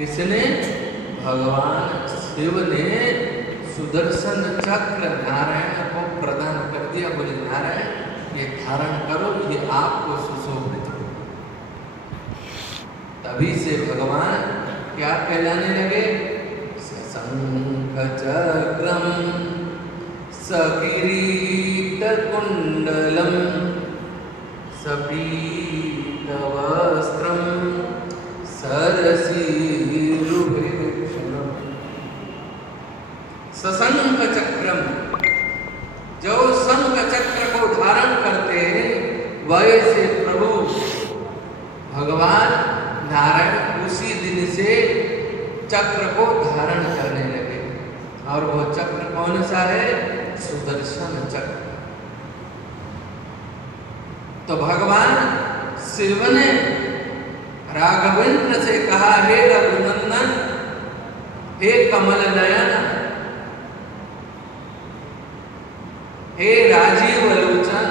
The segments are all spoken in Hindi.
किसने? भगवान शिव ने सुदर्शन चक्र नारायण को प्रदान कर दिया। बोले नारायण ये धारण करो, ये आपको सुशोभित हो। तभी से भगवान क्या कहलाने लगे? सशंख चक्रम सकिरीट कुंडलम सपीत वस्त्रम सरसीरुभेक्षणम। सशंख चक्रम, जो शंख चक्र को धारण करते हैं वैसे प्रभु भगवान नारायण उसी दिन से चक्र को धारण करने लगे। और वो चक्र कौन सा है? सुदर्शन चक्र। तो भगवान शिव ने राघवेंद्र से कहा, हे रघुनंदन, हे कमल नयन, हे राजीव लोचन,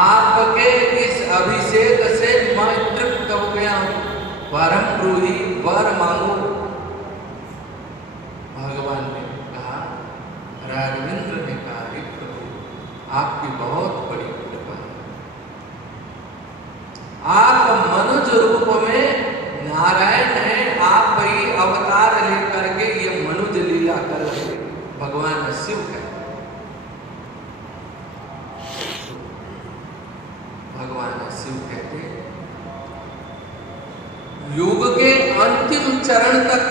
आपके इस अभिषेक से मैं तृप्त हो गया हूं। वरम ब्रूहि, वर मांगो। भगवान ने कहा, राघवेंद्र ने कहा, हे प्रभु आपकी बहुत बड़ी कृपा है। आप मनुज रूप में नारायण हैं, आप ही अवतार लेकर के ये मनुज लीला कर रहे। भगवान शिव है। भगवान शिव कहते युग के अंतिम चरण तक,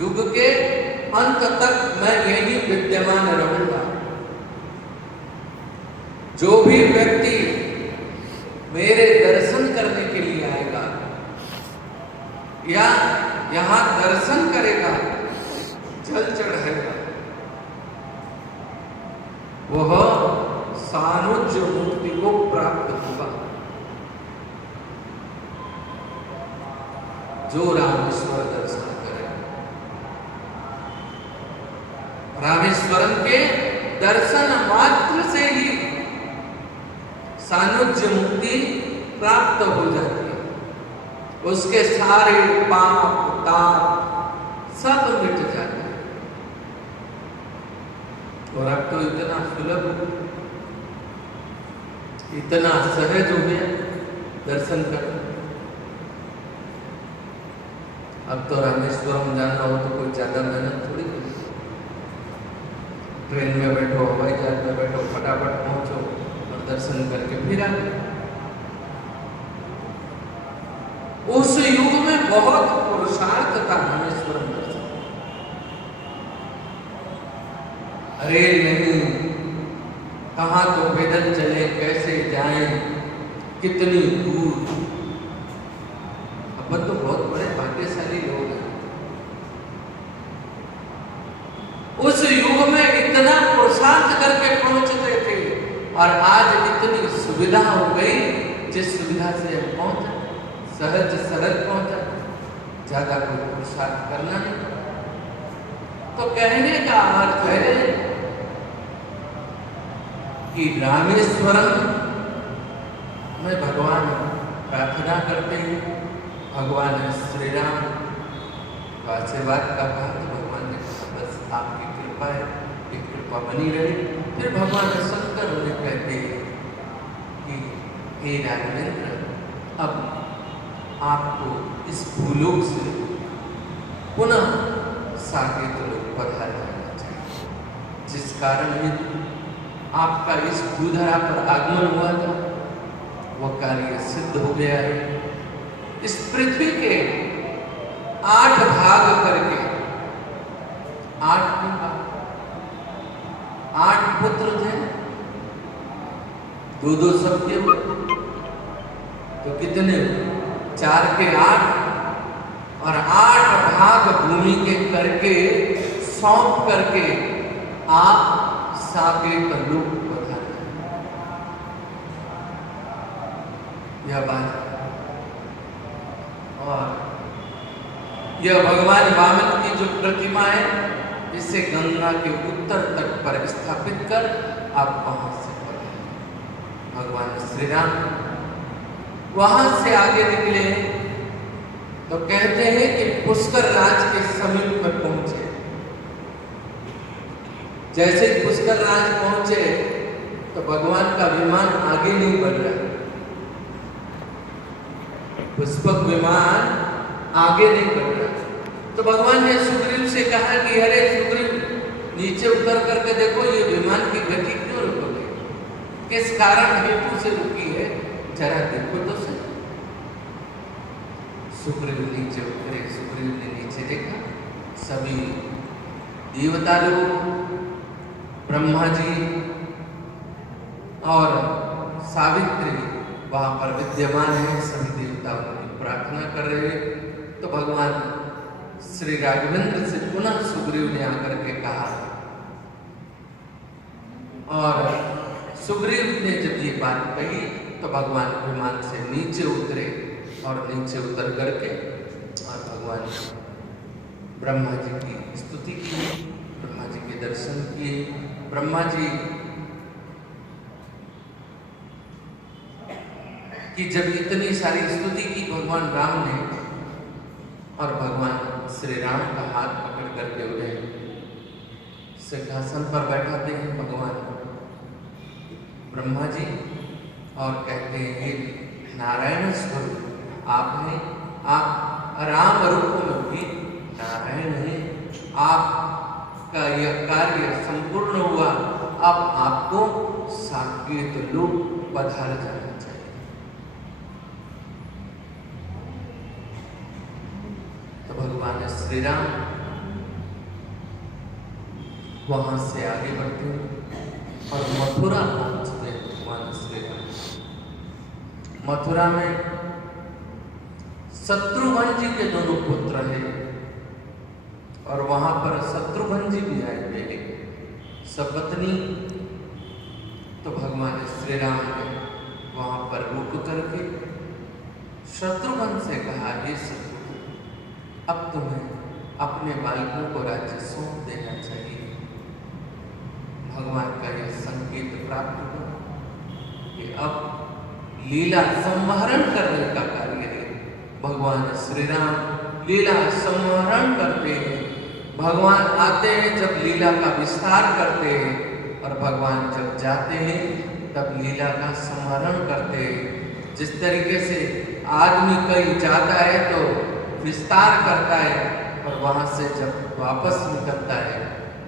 युग के अंत तक मैं यही विद्यमान रहूंगा। जो भी व्यक्ति मेरे दर्शन करने के लिए आएगा या यहां दर्शन करेगा, जल चढ़ाएगा, वह सानुज्य मुक्ति को प्राप्त होगा। जो रामेश्वर दर्शन करे, रामेश्वरम के दर्शन मात्र से ही सानुज्य मुक्ति प्राप्त हो जाती है। उसके सारे पाप ताप सब मिट जाते हैं। और अब तो इतना सुलभ, इतना सहज हो गया दर्शन करना। अब तो रामेश्वरम जाना हो तो कोई ज्यादा मेहनत थोड़ी करो। ट्रेन में बैठो, हवाई जहाज में बैठो, फटाफट पहुंचो और दर्शन करके फिर आ गए। उस युग में बहुत पुरुषार्थ था रामेश्वरम दर्शन। रेल नहीं, कहाँ तो पैदल चले, कैसे जाएं, कितनी दूर। अब तो बहुत बड़े भाग्यशाली लोग हैं। उस युग में इतना पुरुषार्थ करके पहुंचते थे और आज इतनी सुविधा हो गई, जिस सुविधा से हम पहुंचे, सहज सरल पहुंचा, ज्यादा कोई पुरुषार्थ करना नहीं। तो कहने का अर्थ है कि रामेश्वरम में भगवान प्रार्थना करते हैं। भगवान श्री राम का आशीर्वाद का कहा तो भगवान ने कहा बस आपकी कृपा है, एक कृपा बनी रहे। फिर भगवान शंकर उन्हें कहते हैं कि हे राघवेंद्र, अब आपको इस भूलोक से पुनः साकेत लोक पधार जाना चाहिए। जिस कारण आपका इस भूधरा पर आगमन हुआ था वह कार्य सिद्ध हो गया है। इस पृथ्वी के 8 भाग करके, 8 पुत्र थे, 2-2 सबके, तो कितने? 4 के 8 और 8 भाग भूमि के करके सौंप करके आप साकेत लोक पधारे। यह बात और यह भगवान वामन की जो प्रतिमा है, इसे गंगा के उत्तर तट पर स्थापित कर आप वहां से पढ़ें। भगवान श्री राम वहां से आगे निकले तो कहते हैं कि पुष्कर राज के समीप में पहुंचे। जैसे ही पुष्कर राज पहुंचे तो भगवान का विमान आगे नहीं बढ़ रहा, पुष्पक विमान आगे नहीं बढ़ रहा। तो भगवान ने सुग्रीव से कहा कि अरे सुग्रीव, नीचे उतर करके देखो ये विमान की गति क्यों रुक गई, किस कारण हेतु से रुकी है, जरा देखो तो सही। सुग्रीव नीचे उतरे। सुग्रीव ने नीचे देखा, सभी देवता लोग, ब्रह्मा जी और सावित्री वहां पर विद्यमान है। सभी देवता उनकी प्रार्थना कर रहे हैं। तो भगवान श्री राघवेंद्र से पुनः सुग्रीव ने आकर के कहा, और सुग्रीव ने जब ये बात कही तो भगवान विमान से नीचे उतरे और नीचे उतर करके और भगवान ब्रह्मा जी की स्तुति की, ब्रह्मा जी के दर्शन किए। ब्रह्मा जी की जब इतनी सारी स्तुति की भगवान राम ने, और भगवान श्री राम का हाथ पकड़ करके उन्हें सिंहासन पर बैठाते हैं भगवान ब्रह्मा जी, और कहते हैं हे नारायण स्वरूप आप राम रूप में भी नारायण हैं, आपका यह कार्य संपूर्ण हुआ, अब आपको साकेत लोक पधार जाना चाहिए। तो भगवान श्री राम वहां से आगे बढ़ते और मथुरा पहुंचते हैं। भगवान श्री राम मथुरा में शत्रुघ्न जी के दोनों पुत्र हैं, और वहां पर शत्रुघ्न जी भी आए हुए हैं सपत्नी। तो भगवान श्री राम ने वहां पर रुक करके शत्रुघ्न से कहा, ये शत्रुघ्न, अब तुम्हें अपने बालकों को राज्य सौंप देना चाहिए। भगवान का यह संकेत प्राप्त हुआ कि अब लीला संवरण करने का कार्य है। भगवान श्री राम लीला संवरण करते हैं। भगवान आते हैं जब लीला का विस्तार करते हैं, और भगवान जब जाते हैं तब लीला का संवरण करते हैं। जिस तरीके से आदमी कहीं जाता है तो विस्तार करता है, और वहां से जब वापस निकलता है,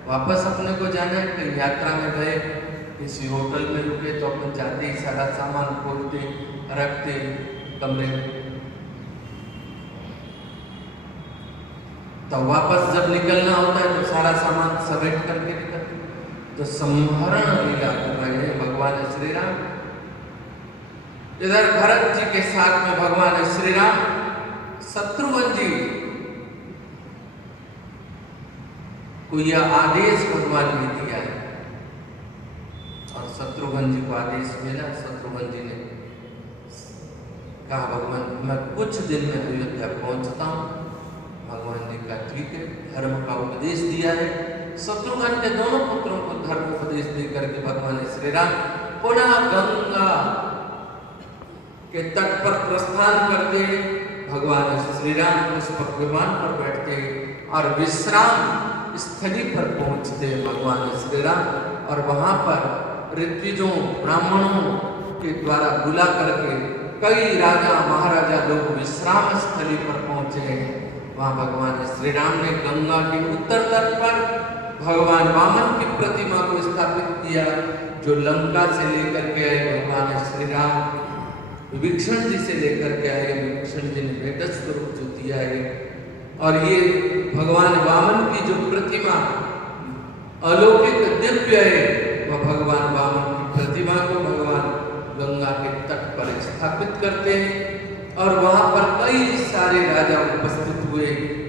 वापस अपने को जाना है, कहीं यात्रा में गए, किसी होटल में रुके तो अपन जाते ही सारा सामान खोलते रखते कमरे में, तो वापस जब निकलना होता है तो सारा सामान समेट करके निकलते। तो संहरण लीला कर रहे हैं भगवान श्री राम। इधर भरत जी के साथ में भगवान श्री राम शत्रुघ्न जी को यह आदेश भगवान ने दिया है, और शत्रुघ्न जी को आदेश मिला। शत्रुघ्न जी ने कहा, भगवान मैं कुछ दिन में अयोध्या पहुंचता हूं। भगवान ने कहा ठीक है, धर्म का उपदेश दिया है। शत्रुघ्न के दोनों पुत्रों को धर्म उपदेश देकर के भगवान श्री राम पुनः गंगा के तट पर प्रस्थान करते। भगवान श्री राम उस विमान पर बैठते और विश्राम स्थली पर पहुंचते भगवान श्री राम, और वहां पर ऋत्विजों ब्राह्मणों के द्वारा बुला करके कई राजा महाराजा लोग विश्राम स्थली पर पहुंचे। वहां भगवान श्री राम ने गंगा के उत्तर तट पर भगवान वामन की प्रतिमा को स्थापित किया, जो लंका से लेकर के आए भगवान श्री राम विभीषण जी से लेकर के आए। विभीषण जी ने भेट स्वरूप जो दिया है, और ये भगवान वामन की जो प्रतिमा अलौकिक दिव्य है, वह भगवान वामन की प्रतिमा को भगवान गंगा के तट पर स्थापित करते हैं। और वहां पर कई सारे राजा उपस्थित हुए,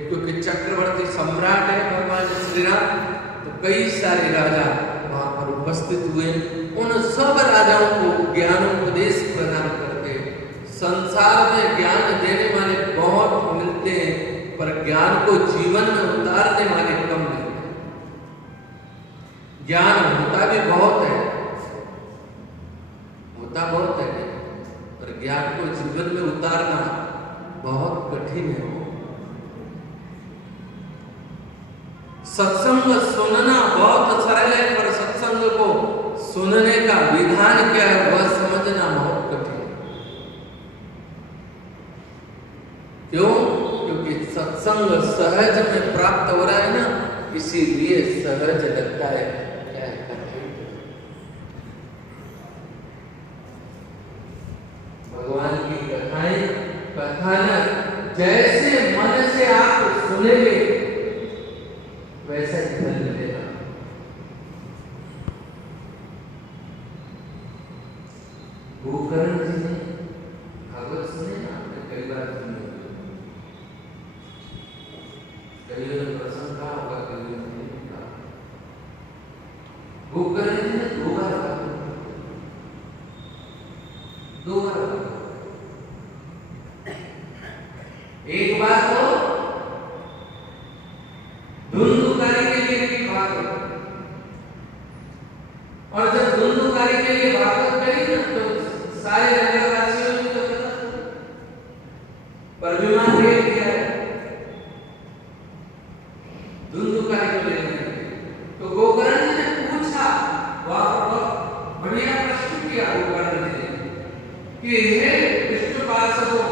क्योंकि चक्रवर्ती सम्राट है भगवान श्री राम, तो कई सारे राजा वहां पर उपस्थित हुए। उन सब राजाओं को ज्ञानोपदेश प्रदान करते। संसार में ज्ञान देने वाले बहुत मिलते हैं, पर ज्ञान को जीवन में उतारने वाले कम मिलते हैं। ज्ञान होता भी बहुत है, पर ज्ञान को जीवन कठिन है वो। सत्संग सुनना बहुत सरल है, पर सत्संग को सुनने का विधान क्या है वह समझना बहुत कठिन है। क्यों? क्योंकि सत्संग सहज में प्राप्त हो रहा है ना, इसीलिए सहज लगता है। क्या है कठिन? भगवान की कथाएं, कथानक जैसे मन से आप सुनेंगे वैसा ही फल मिलेगा। गोकर्ण जी ने भागवत सुने ना, आपने कई बार सुने, कई लोग प्रसंग कहा होगा, कई लोग नहीं कहा। गोकर्ण जी ने दो बार एक बार तो धुंधुकारी के लिए की भागवत, और जब धुंधुकारी के लिए भागवत करी ना तो सारे नगरवासियों ने तो पर विमान ले लिया है धुंधुकारी को लेने। तो गोकर्ण जी ने पूछा, बहुत बढ़िया प्रश्न किया गोकर्ण जी ने कि हे विष्णु पार्षदों,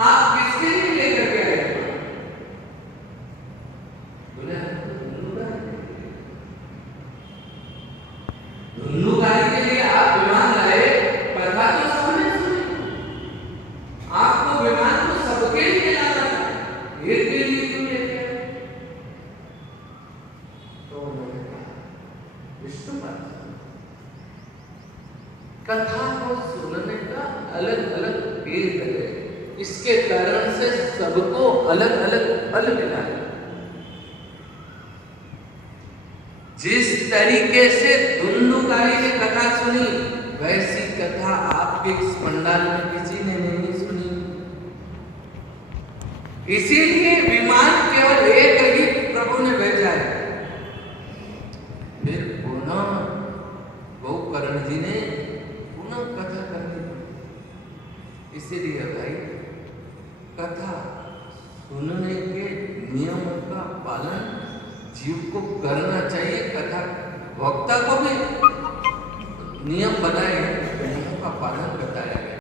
आप किसके लिए लेकर के आए? बोले धुंधुकारी के लिए आप विमान लाए, कथा तो सबने सुनी, आपको विमान तो सबके लिए लाना था, एक के लिए क्यों लेके आए? तो उन्होंने कहा विष्णु पार्षद, कथा को सुनने का अलग अलग भेद है, इसके कारण से सबको अलग अलग फल मिला है। जिस तरीके से धुंधुकारी ने कथा सुनी, वैसी कथा आपके इस पंडाल में किसी ने नहीं सुनी। इसीलिए विमान केवल एक ही प्रभु ने भेजा है। फिर पुनः गोकर्ण जी ने पुनः कथा करनी पड़ी। इसीलिए भाई कथा सुनने के नियम का पालन जीव को करना चाहिए। कथा वक्ता को भी नियम बनाए, नियम का पालन करता है।